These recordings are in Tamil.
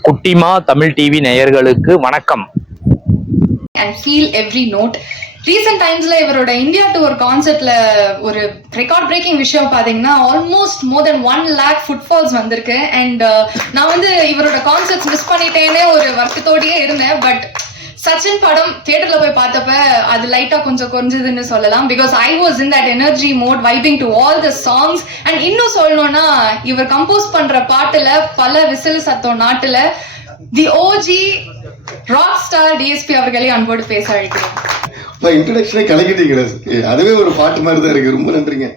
குட்டிமா தமிழ் டிவி நேயர்களுக்கு வணக்கம். And feel every note recent டைம்ஸ்ல இவரோட இந்தியா டூர் கான்செர்ட்ல ஒரு ரெக்கார்ட் பிரேக்கிங் விஷயம் பாத்தீங்கன்னா almost more than one lakh footfalls வந்திருக்கு. அண்ட் uh, நான் வந்து இவரோட கான்செர்ட்ஸ் மிஸ் பண்ணிட்டேனே ஒரு வருத்தத்தோடயே இருந்தேன். பட் சச்சின் படம் தியேட்டர்ல போய் பார்த்தப்ப அது லைட்டா கொஞ்சம் குறைஞ்சதுன்னு சொல்லலாம். Because I was in that energy mode vibing to all the songs and இன்னும் சொல்லணும்னா இவர் கம்போஸ் பண்ற பாட்டுல பல விசில் சத்தம் நாட்டுல the OG rock star DSP அவர்களை அன்போடு பேச அழைக்கிறேன். இன்ட்ரடக்ஷனே கலக்கிட்டீங்களே அதுவே ஒரு பாட்டு மாதிரி தான் இருக்கு. ரொம்ப நன்றிங்க.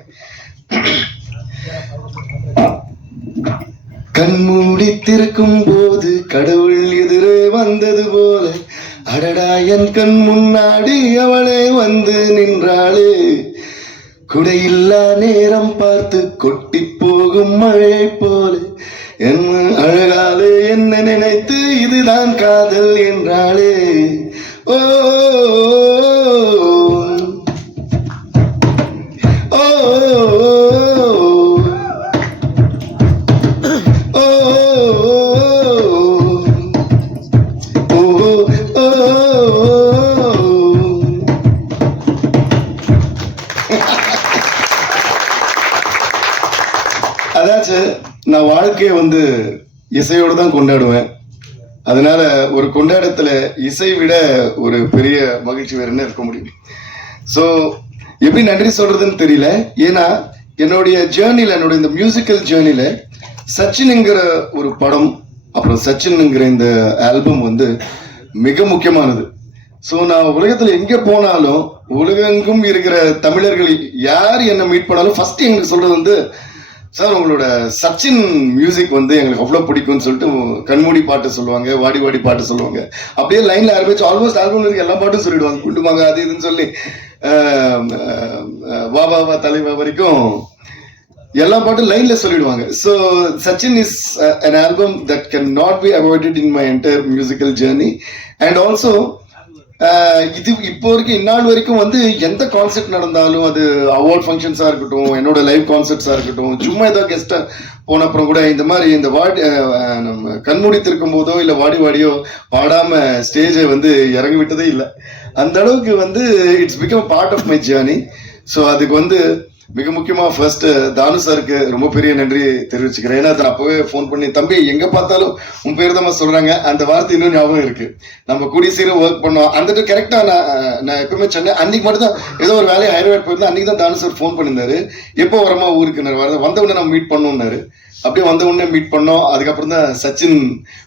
கண்மூடி திறக்கும் போது கடவுள் எதிரே வந்தது போல அடடா என் கண் முன்னாடி அவளே வந்து நின்றாளே. குடையில்லா நேரம் பார்த்து கொட்டி போகும் மழை போல. என் அழகாலே என்ன நினைத்து இதுதான் காதல் என்றாளே. ஓ ஓ அதாச்சும் நான் வாழ்க்கையை வந்து இசையோடு தான் கொண்டாடுவேன். அதனால ஒரு கொண்டாட்டத்துல இசை விட ஒரு பெரிய மகிழ்ச்சி வேற என்ன இருக்க முடியும். ஸோ எப்படி நன்றி சொல்றதுன்னு தெரியல. ஏன்னா என்னுடைய ஜேர்னில என்னுடைய இந்த மியூசிக்கல் ஜேர்னில சச்சின்ங்கிற ஒரு படம் அப்புறம் சச்சின்ங்கிற இந்த ஆல்பம் வந்து மிக முக்கியமானது. ஸோ நான் உலகத்தில் எங்கே போனாலும் உலகெங்கும் இருக்கிற தமிழர்கள் யார் என்னை மீட் பண்ணாலும் ஃபர்ஸ்ட் எங்களுக்கு சொல்றது வந்து சார் உங்களோட சச்சின் மியூசிக் வந்து எங்களுக்கு அவ்வளோ பிடிக்கும்னு சொல்லிட்டு கண்மூடி பாட்டு சொல்லுவாங்க வாடி வாடி பாட்டு சொல்லுவாங்க. அப்படியே லைனில் ஆரம்பிச்சு ஆல்மோஸ்ட் ஆல்பம் இருக்க எல்லா பாட்டும் சொல்லிடுவாங்க. குண்டுமாங்க அது இதுன்னு சொல்லி. வா வா வா தலைவா வரைக்கும் எல்லா பாட்டும் லைன்ல சொல்லிடுவாங்க. So Sachin is an album that can not be avoided in my entire musical journey and also இது இப்போ வரைக்கும் இந்நாள் வரைக்கும் வந்து எந்த கான்செர்ட் நடந்தாலும் அது அவார்ட் ஃபங்க்ஷன்ஸாக இருக்கட்டும் என்னோட லைவ் கான்செர்ட்ஸாக இருக்கட்டும் சும்மா ஏதோ கெஸ்ட்டாக போன அப்புறம் கூட இந்த மாதிரி இந்த வாடி நம்ம கண்மூடித்திருக்கும் போதோ இல்லை வாடி வாடியோ பாடாம ஸ்டேஜை வந்து இறங்கி விட்டதே இல்லை. அந்த அளவுக்கு வந்து it's become part of my journey so அதுக்கு வந்து மிக முக்கியமா ஃபர்ஸ்ட் தானு சாருக்கு ரொம்ப பெரிய நன்றி தெரிவிச்சுக்கிறேன். ஏன்னா அதை அப்பவே ஃபோன் பண்ணி தம்பி எங்க பார்த்தாலும் உன் பேர் தான் சொல்றாங்க. அந்த வார்த்தை இன்னும் ஞாபகம் இருக்கு. நம்ம கூடி சீக்கிரம் ஒர்க் பண்ணோம். அந்த கரெக்டா நான் நான் எப்பவுமே சொன்னேன். அன்னைக்கு மட்டும் தான் ஏதோ ஒரு வேலையை ஹைதராபாத் போயிருந்தேன். அன்னைக்கு தான் தானு சார் ஃபோன் பண்ணியிருந்தாரு. எப்போ வரமா ஊருக்கு? வர வந்த உடனே நம்ம மீட் பண்ணோம்னாரு. அப்படியே வந்த உடனே மீட் பண்ணோம். அதுக்கப்புறம் தான் சச்சின்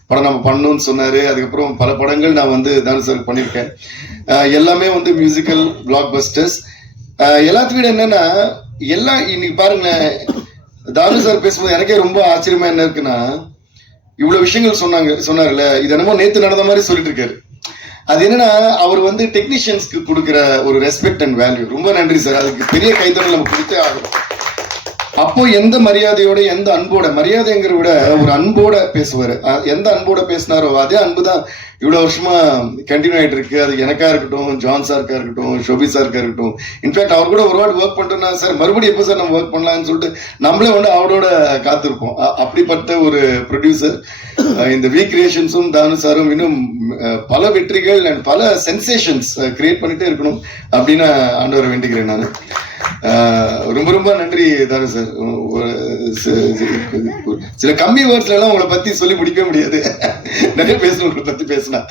படம் நம்ம பண்ணணும்னு சொன்னாரு. அதுக்கப்புறம் பல படங்கள் நான் வந்து தானு சார் பண்ணியிருக்கேன். எல்லாமே வந்து மியூசிக்கல் பிளாக் பஸ்டர்ஸ் எல்லாத்தையும் விட என்னன்னா எல்லாம் இன்னைக்கு பாருங்களேன் தாரு சார் பேசும்போது எனக்கே ரொம்ப ஆச்சரியமா என்ன இருக்குன்னா இவ்வளவு விஷயங்கள் சொன்னாங்க சொன்னார்ல இது என்னமோ நேத்து நடந்த மாதிரி சொல்லிட்டு இருக்காரு. அது என்னன்னா அவர் வந்து டெக்னீஷியன்ஸ்க்கு கொடுக்குற ஒரு ரெஸ்பெக்ட் அண்ட் வேல்யூ ரொம்ப நன்றி சார் அதுக்கு பெரிய கைத்தொடர் நம்ம கொடுத்தே ஆகணும். அப்போ எந்த மரியாதையோட எந்த அன்போட மரியாதைங்கிற விட ஒரு அன்போட பேசுவாரு. எந்த அன்போட பேசினாரோ அதே அன்பு தான் இவ்வளவு வருஷமா கண்டினியூ ஆயிட்டு இருக்கு. அது எனக்கா இருக்கட்டும் ஜான் சாருக்கா இருக்கட்டும் ஷோபி சாருக்கா இருக்கட்டும். இன்ஃபேக்ட் அவர் கூட ஒரு வாட் ஒர்க் பண்ணிட்டோம்னா சார் மறுபடியும் எப்போ சார் நம்ம ஒர்க் பண்ணலாம்னு சொல்லிட்டு நம்மளே வந்து அவரோட காத்திருப்போம். அப்படிப்பட்ட ஒரு ப்ரொடியூசர் இந்த வி கிரியேஷன்ஸும் தானு சாரும் இன்னும் பல வெற்றிகள் அண்ட் பல சென்சேஷன்ஸ் கிரியேட் பண்ணிட்டே இருக்கணும் அப்படின்னு ஆண்டவரை வேண்டிக்கிறேன் நான். ரொம்ப ரொம்ப நன்றி தானு சார் சில கம்மி வேர்ட்ஸ்ல எல்லாம் உங்களை பத்தி சொல்லி முடிக்க முடியாது. நிறைய பேசணும் உங்களை பத்தி பேசினா.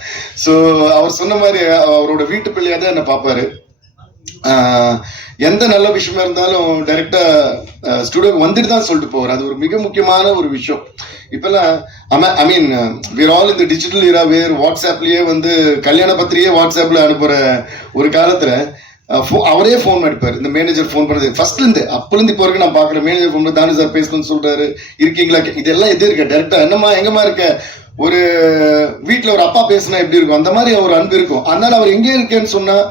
சோ அவர் சொன்ன மாதிரி அவரோட வீட்டு பிள்ளையா தான் என்ன பார்ப்பாரு. எந்த நல்ல விஷயமா இருந்தாலும் டைரக்டா ஸ்டுடியோக்கு வந்துட்டு தான் சொல்லிட்டு போவார். அது ஒரு மிக முக்கியமான ஒரு விஷயம். இப்பெல்லாம் ஐ மீன் வேர் ஆல் இந்த டிஜிட்டல் இரா வேர் வாட்ஸ்அப்லயே வந்து கல்யாண பத்திரிகையே வாட்ஸ்அப்ல அனுப்புற ஒரு காலத்துல ஃபோ அவரே ஃபோன் எடுப்பார். இந்த மேனேஜர் ஃபோன் பண்ணது ஃபர்ஸ்ட்லேருந்து அப்போலேருந்து இப்போ வரைக்கும் நான் பார்க்குறேன் மேனேஜர் ஃபோன் தானு சார் பேசணும்னு சொல்கிறாரு இருக்கீங்களா? இதெல்லாம் எது இருக்க? டேரெக்டாக என்னம்மா எங்கம்மா இருக்க? ஒரு வீட்டில் ஒரு அப்பா பேசினா எப்படி இருக்கும்? அந்த மாதிரி ஒரு அன்பு இருக்கும். அதனால அவர் எங்கே இருக்கேன்னு சொன்னால்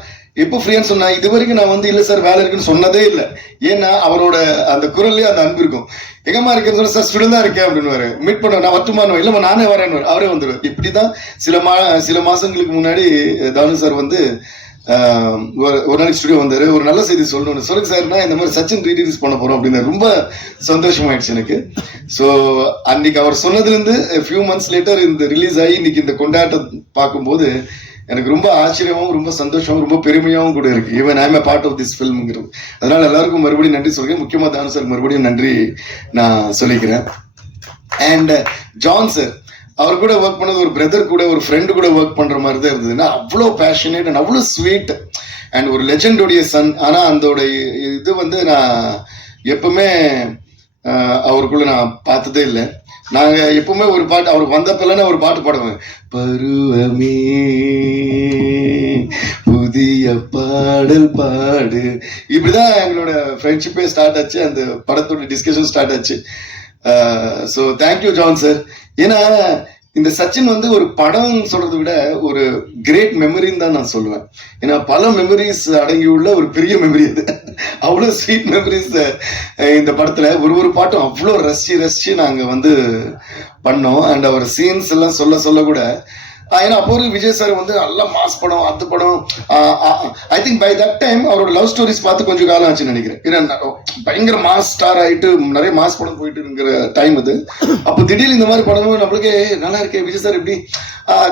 எப்போ ஃப்ரீயான்னு சொன்னால் இது வரைக்கும் நான் வந்து இல்லை சார் வேலை இருக்குன்னு சொன்னதே இல்லை. ஏன்னா அவரோட அந்த குரல்லே அந்த அன்பு இருக்கும். எங்கம்மா இருக்கேன்னு சொன்னால் சார் ஸ்டூடெண்ட் தான் இருக்கேன் அப்படின்னு மீட் பண்ண நான் வரட்டுமான்னு இல்லைம்மா நானே வரேன்னு அவரே வந்துடுவார் இப்படிதான் சில மா சில மாதங்களுக்கு முன்னாடி தானு சார் வந்து ஒரு ஒரு நாளைக்கு ஸ்டுடியோ வந்தாரு. ஒரு நல்ல செய்தி சொல்லணும்னு. சொல்லுங்க சார்னா இந்த மாதிரி சச்சின் ரீலீஸ் பண்ண போறோம் அப்படின்னு ரொம்ப சந்தோஷமாயிடுச்சு எனக்கு. ஸோ அன்னைக்கு அவர் சொன்னதுலேருந்து ஃபியூ மந்த்ஸ் லேட்டர் இந்த ரிலீஸ் ஆகி இன்னைக்கு இந்த கொண்டாட்டம் பார்க்கும்போது எனக்கு ரொம்ப ஆச்சரியமாகவும் ரொம்ப சந்தோஷமும் ரொம்ப பெருமையாகவும் கூட இருக்கு. Even I'm part of this ஃபில்ம்ங்கிறது அதனால எல்லாருக்கும் மறுபடியும் நன்றி சொல்கிறேன். முக்கியமாக தானு சார் மறுபடியும் நன்றி நான் சொல்லிக்கிறேன். அண்ட் ஜான் சார் அவர் கூட ஒர்க் பண்ணது ஒரு பிரதர் கூட ஒரு ஃப்ரெண்டு கூட ஒர்க் பண்ற மாதிரி தான் இருந்ததுன்னா அவ்வளோ பேஷனேட் அண்ட் அவ்வளோ ஸ்வீட் அண்ட் ஒரு லெஜெண்டோடைய சன் ஆனால் அதோட இது வந்து நான் எப்பவுமே அவருக்குள்ள நான் பார்த்ததே இல்லை. நாங்க எப்பவுமே ஒரு பாட்டு அவருக்கு வந்தப்பெல்லாம் நான் ஒரு பாட்டு பாடுவேன். பருவமே புதிய பாடல் பாடு. இப்படிதான் எங்களோட ஃப்ரெண்ட்ஷிப்பே ஸ்டார்ட் ஆச்சு. அந்த படத்தோட டிஸ்கஷன் ஸ்டார்ட் ஆச்சு. So thank you John sir ஏன்னா இந்த சச்சின் வந்து ஒரு படம் சொல்றதை விட ஒரு கிரேட் மெமரின்னு தான் நான் சொல்லுவேன். ஏன்னா பல மெமரிஸ் அடங்கியுள்ள ஒரு பெரிய மெமரி அது. அவ்வளோ ஸ்வீட் மெமரிஸ் இந்த படத்துல. ஒரு ஒரு பாட்டும் அவ்வளோ ரசிச்சு ரசிச்சு நாங்கள் வந்து பண்ணோம். அண்ட் அவர் சீன்ஸ் எல்லாம் சொல்ல சொல்ல கூட ஏன்னா அப்போ விஜய் சார் வந்து நல்ல மாஸ் படம் அது படம் I think by that time அவரோட லவ் ஸ்டோரிஸ் பார்த்து கொஞ்சம் காலம் ஆச்சுன்னு நினைக்கிறேன். ஏன்னா பயங்கர மாஸ் ஸ்டார் ஆயிட்டு நிறைய மாஸ் படம் போயிட்டு இருக்கிற டைம் அது. அப்போ திடீர்னு இந்த மாதிரி படமும் நம்மளுக்கு நல்லா இருக்கேன் விஜய் சார் எப்படி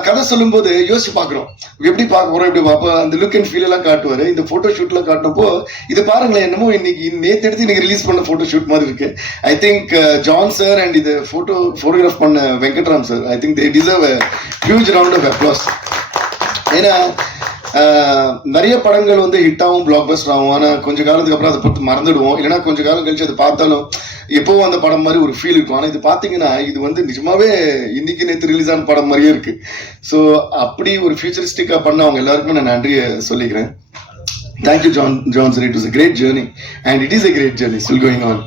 கதை சொல்லும்போது யோசிச்சு பார்க்குறோம். எப்படி பார்க்க போறோம் எப்படி பார்ப்போம் அந்த லுக் அண்ட் ஃபீல் எல்லாம் காட்டுவாரு. இந்த ஃபோட்டோ ஷூட்ல காட்டினப்போ இது பாருங்களேன் என்னமோ இன்னைக்கு நேத்து எடுத்து இன்னைக்கு ரிலீஸ் பண்ண ஃபோட்டோ ஷூட் மாதிரி இருக்கு. I think John sir and இது ஃபோட்டோ ஃபோட்டோகிராஃப் பண்ண Venkatram sir I think they deserve huge round of applause ஏன்னா நிறைய படங்கள் வந்து ஹிட்டாகவும் பிளாக் பஸ்டர் ஆகும் ஆனால் கொஞ்ச காலத்துக்கு அப்புறம் அதை பொறுத்து மறந்துடுவோம். இல்லைன்னா கொஞ்ச காலம் கழிச்சு அதை பார்த்தாலும் எப்போவும் அந்த படம் மாதிரி ஒரு ஃபீல் இருக்கும். ஆனால் இது பார்த்தீங்கன்னா இது வந்து நிஜமாவே இன்னைக்கு நேற்று ரிலீஸ் ஆன படம் மாதிரியே இருக்கு. ஸோ அப்படி ஒரு ஃபியூச்சரிஸ்டிக்காக பண்ண அவங்க எல்லாருக்குமே நான் நன்றியை சொல்லிக்கிறேன். Thank you John sir it is a great journey and it is a great journey still going on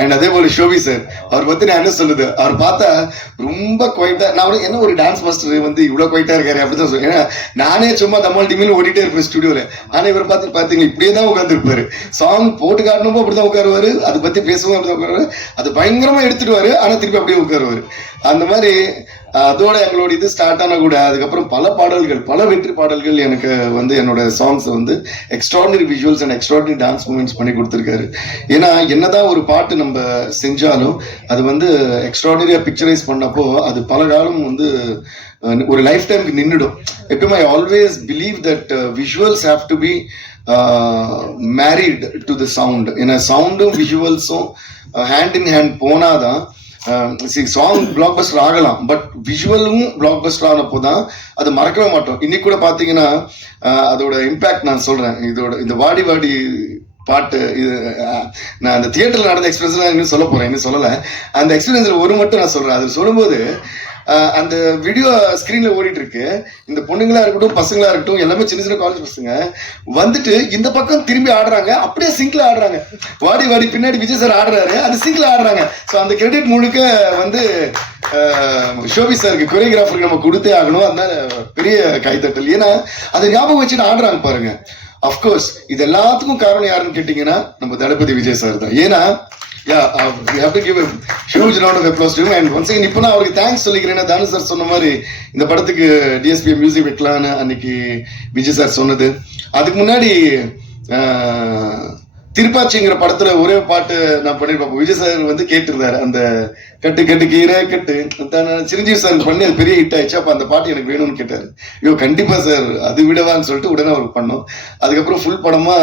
and அதே போல ஷோபி சார் அவர் பற்றி நான் என்ன சொல்லுது அவர் பார்த்தா ரொம்ப குவைட்டாக நான் வந்து என்ன ஒரு டான்ஸ் மாஸ்டர் வந்து இவ்வளோ குவைட்டாக இருக்காரு அப்படிதான் சொல்லுவேன் ஏன்னா நானே சும்மா தமிழ் டிமில் ஓடிட்டே இருப்பேன் ஸ்டுடியோவில் ஆனால் இவர் பார்த்து பார்த்தீங்க இப்படியே தான் உட்காந்துருப்பாரு சாங் போட்டு காட்டணுமோ அப்படிதான் உட்காருவாரு. அதை பத்தி பேசவும் அப்படிதான் உட்காருவாரு. அது பயங்கரமாக எடுத்துடுவாரு. ஆனால் திருப்பி அப்படியே உட்காருவார். அந்த மாதிரி அதோட எங்களோட இது ஸ்டார்ட் ஆன கூட அதுக்கப்புறம் பல பாடல்கள் பல வெற்றி பாடல்கள் எனக்கு வந்து என்னோட சாங்ஸ் வந்து extraordinary visuals and extraordinary dance movements பண்ணி கொடுத்துருக்காரு. ஏன்னா என்னதான் ஒரு பாட்டு நம்ம செஞ்சாலும் அது வந்து எக்ஸ்ட்ராடினரியா பிக்சரைஸ் பண்ணப்போ அது பல காலம் வந்து ஒரு லைஃப் டைமுக்கு நின்றுடும் எப்பயுமே I always believe that visuals have to be married to the sound ஏன்னா சவுண்டும் விஷுவல்ஸும் ஹேண்ட் இன் ஹேண்ட் போனாதான் சாங் பிளாக் பஸ்டர் ஆகலாம் பட் விஷுவலும் பிளாக் பஸ்டர் ஆனப்போ தான் அது மறக்கவே மாட்டோம். இன்னைக்கு கூட பார்த்தீங்கன்னா uh, அதோட இம்பேக்ட் நான் சொல்கிறேன் இதோட இந்த வாடி வாடி பாட்டு இது uh, நான் அந்த தியேட்டரில் நடந்த எக்ஸ்பீரியன்ஸ் நான் இன்னும் சொல்ல போகிறேன் இன்னும் சொல்லலை. அந்த எக்ஸ்பீரியன்ஸில் ஒரு மட்டும் நான் சொல்கிறேன் அது சொல்லும்போது அந்த வீடியோ ஸ்க்ரீன்ல ஓடிட்டு இருக்கு இந்த பொண்ணுங்களா இருக்கட்டும் பசங்களா இருக்கட்டும் எல்லாமே சின்ன சின்ன காலேஜ் பசங்க வந்துட்டு இந்த பக்கம் திரும்பி ஆடுறாங்க. அப்படியே சிங்க்ல ஆடுறாங்க. வாடி வாடி பின்னாடி விஜய் சார் ஆடுறாரு. அது சிங்க்ல ஆடுறாங்க. ஸோ அந்த கிரெடிட் முழுக்க வந்து ஷோபி சாருக்கு கொரியோகிராஃபருக்கு நம்ம கொடுத்தே ஆகணும். அதனால பெரிய கைத்தட்டல் ஏன்னா அதை ஞாபகம் வச்சுட்டு ஆடுறாங்க பாருங்க. அஃப்கோர்ஸ் இது எல்லாத்துக்கும் காரணம் யாருன்னு கேட்டிங்கன்னா நம்ம தளபதி விஜய் சார் தான். ஏன்னா yeah we have to give huge round of applause to and once again இப்போ நான் அவருக்கு தேங்க்ஸ் சொல்லிக்கிறேன் தானு சார் சொன்ன மாதிரி இந்த படத்துக்கு டிஎஸ்பி மியூசிக் வைக்கலான்னு அன்னைக்கு விஜய் சார் சொன்னது. அதுக்கு முன்னாடி uh, திருப்பாச்சிங்கிற படத்துல ஒரே பாட்டு நான் பண்ணிருப்பேன். விஜய் சார் வந்து கேட்டிருந்தாரு அந்த கட்டு கட்டு கீரை கட்டு. சிரஞ்சீவி சார் பண்ணி அது பெரிய ஹிட் ஆயிடுச்சு. அப்ப அந்த பாட்டு எனக்கு வேணும்னு கேட்டாரு. ஐயோ கண்டிப்பா சார் அது விடவான்னு சொல்லிட்டு உடனே அவருக்கு பண்ணோம். அதுக்கப்புறம் ஃபுல் படமா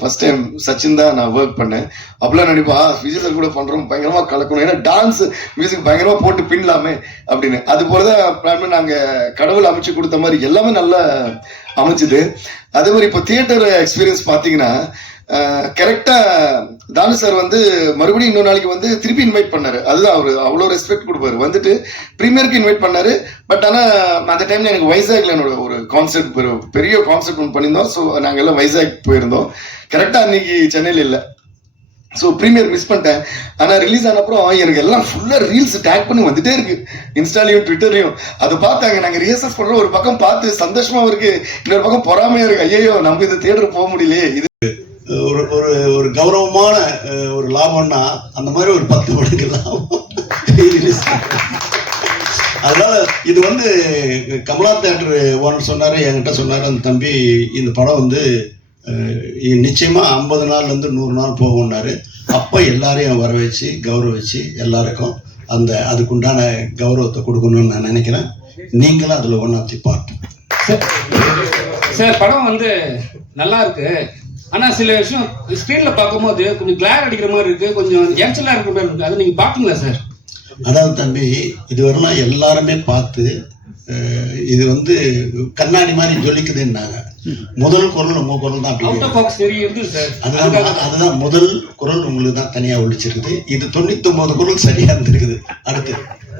ஃபர்ஸ்ட் டைம் சச்சின் தான் நான் ஒர்க் பண்ணேன். அப்பெல்லாம் நினைப்பா விஜய் சார் கூட பண்றோம். பயங்கரமா கலக்கணும். ஏன்னா டான்ஸ் மியூசிக் பயங்கரமா போட்டு பின்னலாமே அப்படின்னு. அது போலதான் பிளான் பண்ணி நாங்க கடவுள் அமைச்சு கொடுத்த மாதிரி எல்லாமே நல்லா அமைச்சுது. அதே மாதிரி இப்போ தியேட்டர் எக்ஸ்பீரியன்ஸ் பார்த்தீங்கன்னா கரெக்டா தானு சார் வந்து மறுபடியும் இன்னொரு நாளைக்கு வந்து திருப்பி இன்வைட் பண்ணாரு. அதுதான் அவரு அவ்வளோ ரெஸ்பெக்ட் கொடுப்பாரு. வந்துட்டு ப்ரீமியருக்கு இன்வைட் பண்ணாரு. பட் ஆனா அந்த டைம்ல எனக்கு வைசாக்ல என்னோட ஒரு கான்செர்ட் பெரிய கான்செர்ட் ஒன்று பண்ணியிருந்தோம். ஸோ நாங்கள் எல்லாம் வைசாக் போயிருந்தோம். கரெக்டா அன்னைக்கு சென்னையில் இல்லை. ஸோ ப்ரீமியர் மிஸ் பண்ணிட்டேன். ஆனால் ரிலீஸ் ஆன அப்புறம் எனக்கு எல்லாம் ஃபுல்லாக ரீல்ஸ் டேக் பண்ணி வந்துட்டே இருக்கு. இன்ஸ்டாலையும் ட்விட்டர்லையும் அதை பார்த்தாங்க. நாங்கள் ரிஹர்சல்ஸ் பண்ணுறோம் ஒரு பக்கம் பார்த்து சந்தோஷமாகவும் இருக்கு. இன்னொரு பக்கம் பொறாமையாக இருக்கு. ஐயோ நம்ம இந்த தியேட்டர் போக முடியலையே. இது ஒரு ஒரு ஒரு கௌரவமான ஒரு லாபம்னா அந்த மாதிரி ஒரு பத்து மடங்கு லாபம். அதனால இது வந்து கமலா தேட்டர் ஓனர் சொன்னார் என்கிட்ட சொன்னார் அந்த தம்பி இந்த படம் வந்து நிச்சயமாக நிச்சயமா ஐம்பது நாள்லேருந்து நூறு நாள் போகும்னாரு. அப்போ எல்லாரையும் வர வச்சு கௌரவிச்சு எல்லாருக்கும் அந்த அதுக்குண்டான கௌரவத்தை கொடுக்கணும்னு நான் நினைக்கிறேன். நீங்களும் அதில் one of the part sir படம் வந்து நல்லா இருக்கு. ஆனா சில விஷயம் ஸ்க்ரீன்ல பார்க்கும்போது கொஞ்சம் கிளார் அடிக்கிற மாதிரி இருக்கு. கொஞ்சம் ஏச்சலா இருக்கிற மாதிரி இருக்கு அது நீங்க பாத்தீங்களா சார் அதாவது தம்பி இதுவரைலாம் எல்லாருமே பார்த்து இது வந்து கண்ணாடி மாதிரி ஜொலிக்குதுன்னாங்க. முதல் குரல் உங்க குரல் தான் இருக்குது அதுதான் அதுதான் முதல் குரல் உங்களுக்கு தான் தனியா ஒழிச்சிருக்குது இது தொண்ணூத்தொன்பது குரல் சரியா இருந்திருக்குது. அடுத்து.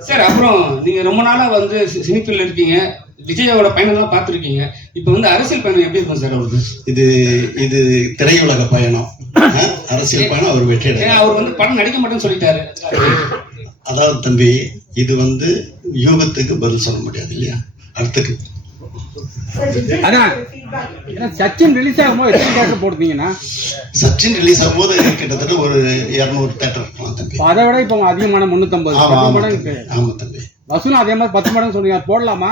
சார் அப்புறம் நீங்க ரொம்ப நாளா வந்து சினிஃபீல்ட்ல இருக்கீங்க. விஜயோட பயணம்லாம் பார்த்துருக்கீங்க. இப்போ வந்து அரசியல் பயணம் எப்படி இருக்கும் சார் அவருக்கு? இது இது திரையுலக பயணம். அரசியல் பயணம் அவர் வெற்றி. அவர் வந்து படம் நடிக்க மாட்டேன்னு சொல்லிட்டாரு. அதாவது தம்பி இது வந்து யூகத்துக்கு பதில் சொல்ல முடியாது இல்லையா? அடுத்துக்கு. அதான் ஏன்னா சச்சின் ரிலீஸ் ஆகும்போது சச்சின் ரிலீஸ் ஆகும்போது கிட்டத்தட்ட ஒரு இரநூறு தேட்டர் இருக்கலாம் தம்பி. அதை விட இப்போ அதிகமான ஆமா பத்து ஆமா தம்பி. வசூலும் அதே மாதிரி பத்து மடங்கு சொன்னீங்க போடலாமா?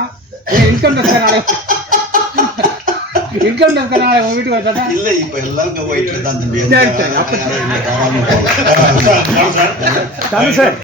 இன்கம் டேக்ஸ் இன்கம் டேக்ஸ் உங்க வீட்டுக்கு வந்தா இல்ல இப்ப எல்லாருக்கும் ஒயிட்ல தான் தம்பி. சரி, சரி. சார்.